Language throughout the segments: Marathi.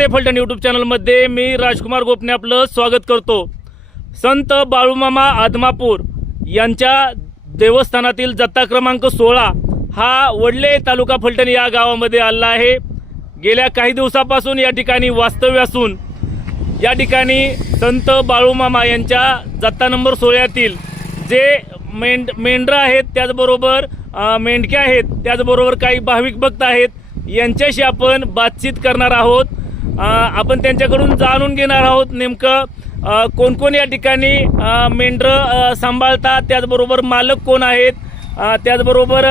नमस्ते फलटण यूट्यूब चॅनलमध्ये मी राजकुमार गोपने आपलं स्वागत करतो. संत बाळूमामा आदमापूर यांच्या देवस्थानातील जत्ता क्रमांक सोळा हा वडले तालुका फलटण या गावामध्ये आला आहे. गेल्या काही दिवसापासून या ठिकाणी वास्तव्य असून या ठिकाणी संत बाळूमामा यांच्या जत्ता नंबर सोळ्यातील जे मेंढ मेंढरं आहेत त्याचबरोबर मेंढक्या आहेत त्याचबरोबर काही भाविक भक्त आहेत यांच्याशी आपण बातचीत करणार आहोत. आपण त्यांच्याकडून जाणून घेणार आहोत नेमकं कोणकोण या ठिकाणी मेंढरं सांभाळतात त्याचबरोबर मालक कोण आहेत त्याचबरोबर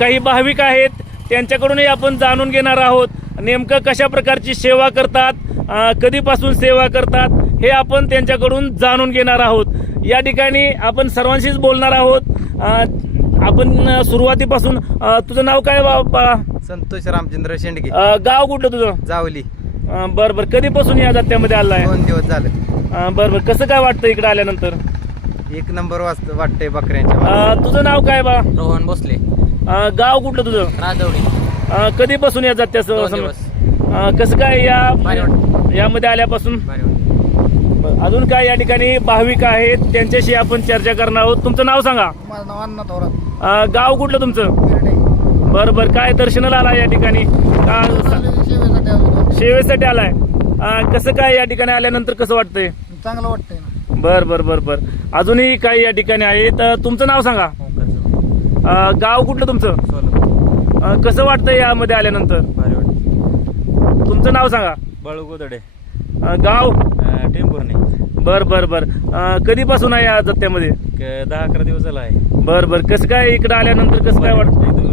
काही भाविक आहेत त्यांच्याकडूनही आपण जाणून घेणार आहोत. नेमकं कशा प्रकारची सेवा करतात कधीपासून सेवा करतात हे आपण त्यांच्याकडून जाणून घेणार आहोत. या ठिकाणी आपण सर्वांशीच बोलणार आहोत. आपण सुरुवातीपासून तुझं नाव काय बाबा संतोष रामचंद्र शेंडगे. अ, गाव कुठलं तुझं? जावली. अ, बरं बरं. कधीपासून या जत्त्यामध्ये आलाय? दोन दिवस झाले. अ, बरं बरं. कसं काय वाटतं इकडे आल्यानंतर? एक नंबर वाजत वाटतंय बकऱ्यांच्या अ, तुझं नाव काय बा? रोहन भोसले. अ, गाव कुठलं तुझं? राजवडी अ, कधीपासून या जत्त्या दोन दिवस. कसं काय या भारी वाटतं. यामध्ये आल्यापासून? भारी वाटतं. बरं, अजून काय या ठिकाणी भाविक आहेत? त्यांच्याशी आपण चर्चा करणार आहोत. तुमचं नाव सांगा. माझं नाव अण्णा थोरात. अ, गाव कुठलं तुमचं. बरं बरं. काय दर्शनाला आला या ठिकाणी? का आलेली सेवेसाठी आलाय कसं काय या ठिकाणी आल्यानंतर कसं वाटतंय? चांगलं वाटतंय ना. बर बर बर बर. अजूनही काही या ठिकाणी आहेत अ, तुमचं नाव सांगा. अ, गाव कुठलं तुमचं? अ, कसं वाटतंय यामध्ये आल्यानंतर? तुमचं नाव सांगा. बाळू गोदडे अ, गाव टेंभुर्णी. बर बर बर. अ, कधीपासून आहे या जत्त्यामध्ये दहा अकरा दिवस झाला आहे. बर बर. कसं काय इकडे आल्यानंतर कसं काय वाटतं एकदम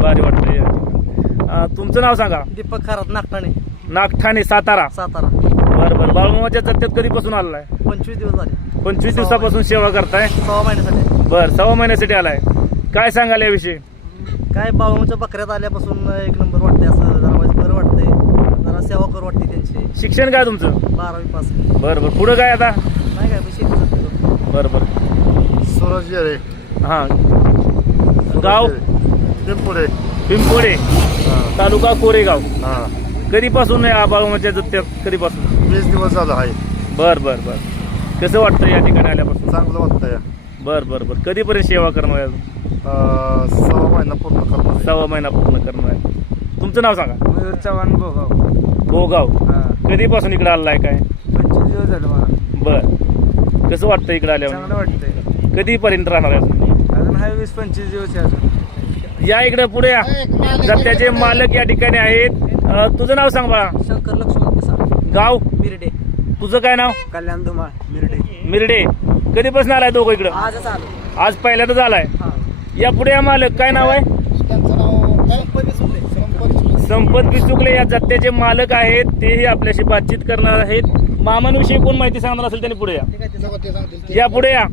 भारी. अ, तुमचं नाव सांगा. दीपक खरात नागठाणे. नागठाणे सातारा. सातारा. बर बर. बाळूमामाच्या जत्त्यात कधीपासून आलाय? पंचवीस दिवस झाले. पंचवीस दिवसापासून सेवा करताय? सहा महिन्यासाठी. बर सव्वा महिन्यासाठी आलाय. काय सांगाल याविषयी? काय बाळूच्या बकऱ्यात आल्यापासून एक नंबर वाटते असं जरा बरं वाटतंय. जरा सेवा करू वाटते त्यांची. शिक्षण काय तुमचं? बारावी पास. बर बर. पुढं काय आता? नाही काय पैसे शिकू बर बर. सूरज हा. गाव? पिंपुरे पिंपोडे तालुका कोरेगाव. हा. कधीपासून आहे बाळूमाच्या जत्त्यात कधीपासून? वीस दिवस झालं आहे. बर बर बर. कसं वाटतं या ठिकाणी आल्यापासून? चांगलं वाटतंय. बर बर बर. कधीपर्यंत सेवा करणार आहे? अं, सहा महिना पूर्ण करणार आहे. सव्वा महिना पूर्ण करणार आहे. तुमचं नाव सांगा. मयूर चव्हाण गोगाव गोगाव कधीपासून इकडे आलाय काय? पंचवीस दिवस झाले मला. बर. कसं वाटतं इकडे आल्यावर? वाटतंय. कधीपर्यंत राहणार आहे अजून? अजून हाय वीस पंचवीस दिवस आहे अजून. या इकडे पुढे या. जत्त्याचे मालक या ठिकाणी आहेत अं, तुझं नाव सांग बाळा. शंकर लक्ष्मण गाव? मिरडे. तुझं काय नाव? कल्याण धुमाळ मिरडे. मिरडे. कधीपासून आलाय दोघं इकडं? आजच आलो आज पहिल्यांदाच आलाय हा. या पुढे या मालक काय नाव आहे? त्यांचं नाव काय? संपत बिचुकले या जत्त्याचे मालक आहेत तेही आपल्याशी बातचीत करणार आहेत. मामांविषयी कोण माहिती सांगणार असेल त्यांनी पुढे या. जेव्हा ते सांगतील ते. या पुढे या.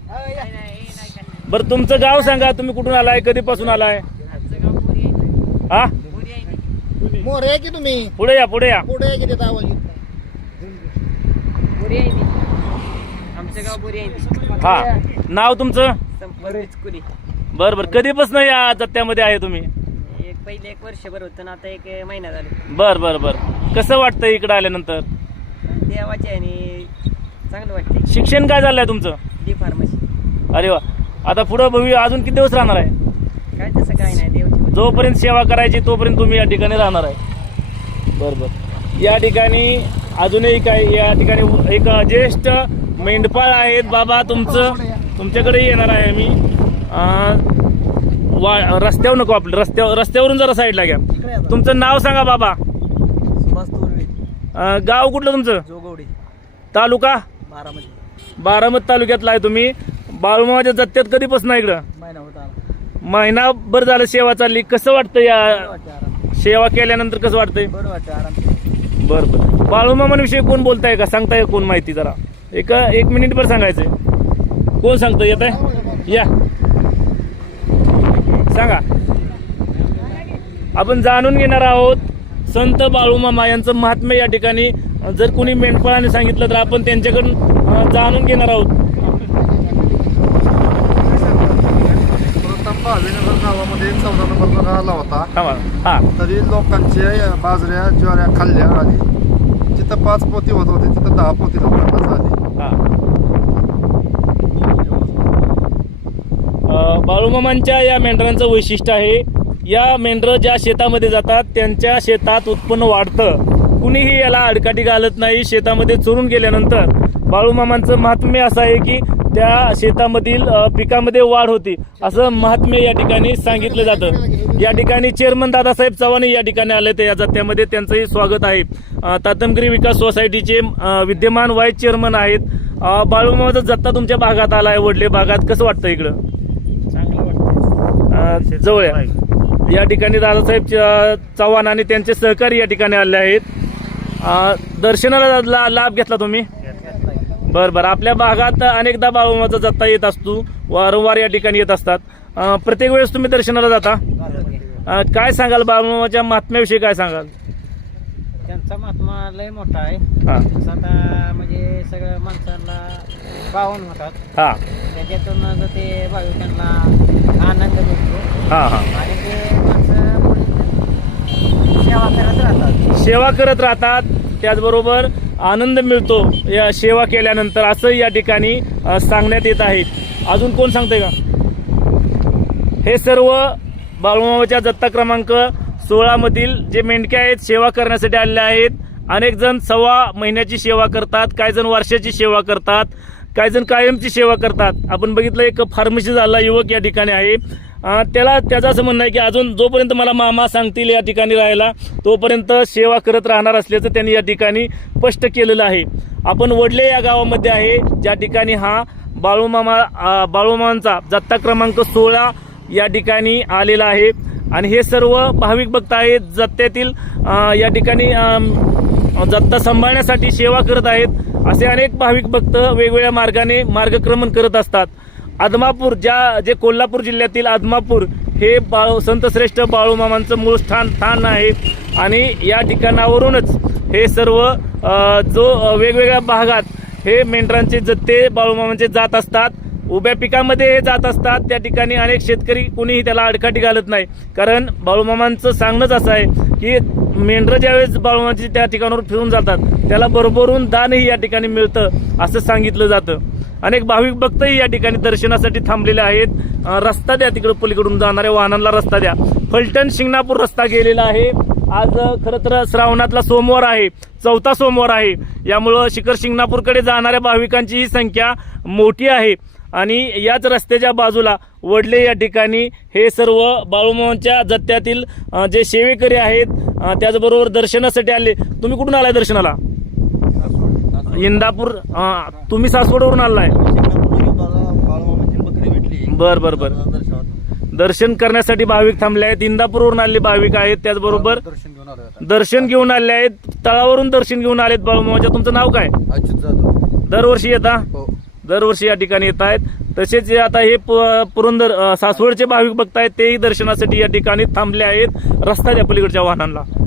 बरं तुमचं गाव सांगा तुम्ही कुठून आलाय कधीपासून आलाय? हा? मोर आहे की तुम्ही? पुढे या पुढे या. पुढे आहे की त्याचा आवाज येत नाही. बुरी आहे ती. आमचं गाव बुरी आहे ती. हा. नाव तुमचं? संपर्क कुरी. बर बर. कधीपासून या जत्त्यामध्ये आहे तुम्ही? एक पहिले एक वर्षभर होतं ना आता एक महिना झाला. बर बर बर. कसं वाटतं इकडे आल्यानंतर? देवाचे आणि चांगलं वाटते शिक्षण काय झालंय तुमचं? डी फार्मसी अरे वा. आता पुढं भवी अजून किती दिवस राहणार आहे? काय तसं काय नाही देवाची जोपर्यंत सेवा करायची तोपर्यंत तुम्ही या ठिकाणी राहणार आहे. बर बर. या ठिकाणी अजूनही काही या ठिकाणी एक ज्येष्ठ मेंढपाळ आहेत. बाबा तुमचं तुमच्याकडे येणार आहे मी अं, वा रस्त्यावर नको आपलं रस्त्यावर रस्त्यावरून जरा साईडला घ्या. तुमचं नाव सांगा बाबा. सुभाष तोरवे. अं, गाव कुठलं तुमचं? जोगवडी. तालुका? बारामती. बारामती तालुक्यातला आहे तुम्ही. बाळूमामाच्या जत्त्यात कधीपासून इकडं? महिना होता आला महिनाभर झालं सेवा चालली. कसं वाटतं या सेवा केल्यानंतर कसं वाटतंय? बरं वाटते आराम. बर बर. बाळूमामांविषयी कोण बोलताय का? सांगताय कोण माहिती जरा? एक एक मिनिट भर सांगायचंय. कोण सांगतं येत आहे या. सांगा. आपण जाणून घेणार आहोत संत बाळूमामा यांचं महात्म्य या ठिकाणी. जर कोणी मेंढपाळाने सांगितलं तर आपण त्यांच्याकडून जाणून घेणार आहोत. मध्ये चौदा नंबर आला होता. थांबा हा. तरी लोकांच्या बाजऱ्या ज्वाऱ्या खाल्ल्या आणि जिथं पाच पोती होत होते तिथं दहा पोती लोकांना झाली. हा. अ, बाळूमामांच्या या मेंढरांचं वैशिष्ट्य आहे या मेंढरं ज्या शेतामध्ये जातात त्यांच्या शेतात उत्पन्न वाढतं. कुणीही याला अडकाठी घालत नाही शेतामध्ये चोरून गेल्यानंतर. बाळूमामांचं महात्म्य असं आहे की त्या शेतामधील पिकामध्ये वाढ होती असं महात्म्य या ठिकाणी सांगितलं जातं. या ठिकाणी चेअरमन दादासाहेब चव्हाण या ठिकाणी आले ते या जत्त्यामध्ये त्यांचंही स्वागत आहे. तातमगिरी विकास सोसायटीचे विद्यमान व्हाईस चेअरमन आहेत. अ, बाळूमामाचा जत्ता तुमच्या भागात आला आहे वडले भागात. कसं वाटतं इकडं? चांगलं जवळ आहे. या ठिकाणी दादासाहेब चव्हाण आणि त्यांचे सहकारी या ठिकाणी आले आहेत. दर्शनाला लाभ घेतला तुम्ही? बरं बरं. आपल्या भागात अनेकदा बाळूमाचा जत्ता येत असतो. वारंवार या ठिकाणी येत असतात. प्रत्येक वेळेस तुम्ही दर्शनाला जाता? अ, काय सांगाल? बाळूमामाच्या महात्म्याविषयी काय सांगाल? त्यांचा महात्मा लय मोठा आहे. हा. तसं आता म्हणजे सगळं माणसांना पाहून होतात. हा. त्याच्यातून जर ते भाविकांना आनंद मिळतो. हा हा. आणि ते माणसं पुढे सेवा करत राहतात. सेवा करत राहतात. त्याचबरोबर आनंद मिळतो या सेवा केल्यानंतर असं या ठिकाणी सांगण्यात येत आहे. अजून कोण सांगते का? हे सर्व बाळूमामाच्या जत्ता क्रमांक सोळामधील जे मेंढके आहेत सेवा करण्यासाठी आलेले आहेत. अनेक जण सव्वा महिन्याची सेवा करतात काही जण वर्षाची सेवा करतात. काही जण कायमची सेवा करतात. आपण बघितलं एक फार्मसी झाला युवक या ठिकाणी आहे. त्याला त्याचं असं म्हणणं आहे की अजून जोपर्यंत मला मामा सांगतील या ठिकाणी राहायला तोपर्यंत सेवा करत राहणार असल्याचं त्यांनी या ठिकाणी स्पष्ट केलेलं आहे. आपण वडले या गावामध्ये आहे ज्या ठिकाणी हा बाळूमामा बाळूमामांचा जत्ता क्रमांक सोळा या ठिकाणी आलेला आहे. आणि हे सर्व भाविक भक्त आहेत जत्त्यातील या ठिकाणी जत्ता सांभाळण्यासाठी सेवा करत आहेत. असे अनेक भाविक भक्त वेगवेगळ्या मार्गाने मार्गक्रमण करत असतात. आदमापूर ज्या जे कोल्हापूर जिल्ह्यातील आदमापूर हे बाळू संतश्रेष्ठ बाळूमामांचं मूळ स्थान स्थान आहे. आणि या ठिकाणावरूनच हे सर्व जो वेगवेगळ्या भागात हे मेंढरांचे जत्ते बाळूमामांचे जात असतात. उभ्या पिकामध्ये हे जात असतात. त्या ठिकाणी अनेक शेतकरी कुणीही त्याला अडकाठी घालत नाही. कारण बाळूमामांचं सांगणंच असं आहे की मेंढरं ज्यावेळेस बाळवणाची त्या ठिकाणावर फिरून जातात त्याला बरोबरून दानही या ठिकाणी मिळतं असं सांगितलं जातं. अनेक भाविक भक्तही या ठिकाणी दर्शनासाठी थांबलेले आहेत. रस्ता द्या तिकडे पलीकडून जाणाऱ्या वाहनांना रस्ता द्या. फलटण शिंगणापूर रस्ता गेलेला आहे. आज खरं तर श्रावणातला सोमवार आहे चौथा सोमवार आहे. यामुळं शिखर शिंगणापूरकडे जाणाऱ्या भाविकांची ही संख्या मोठी आहे. आणि याच रस्त्याच्या बाजूला वडले या ठिकाणी हे सर्व बाळूमामांच्या जत्त्यातील जे सेवेकरी आहेत त्याचबरोबर दर्शनासाठी आले. तुम्ही कुठून आलाय दर्शनाला? इंदापूर तुम्ही सासवडवरून आलाय. बाळूमामाची बकरी भेटली बर बर बर. दर्शन करण्यासाठी भाविक थांबले आहेत. इंदापूरवरून आलेले भाविक आहेत. त्याचबरोबर दर्शन घेऊन आलो आले आहेत. तळावरून दर्शन घेऊन आलेत बाळूमामाच्या. तुमचं नाव काय? दरवर्षी येता? हो. दरवर्षी या ठिकाणी येत आहेत. तसेच जे आता हे प- पुरंदर सासवडचे भाविक भक्त आहेत तेही दर्शनासाठी या ठिकाणी थांबले आहेत रस्ता द्या पलीकडच्या वाहनांना. नावानं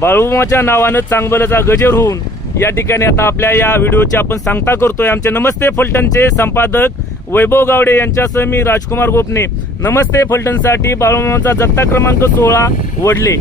बाळूमाच्या नावानं चांगबलचा गजर होऊन या ठिकाणी आता आपल्या या व्हिडिओची आपण सांगता करतोय. आमचे नमस्ते फलटणचे संपादक वैभव गावडे यांच्यासह मी राजकुमार गोपने. नमस्ते फलटणसाठी बाळूमामाचा जत्ता क्रमांक सोळा वडले.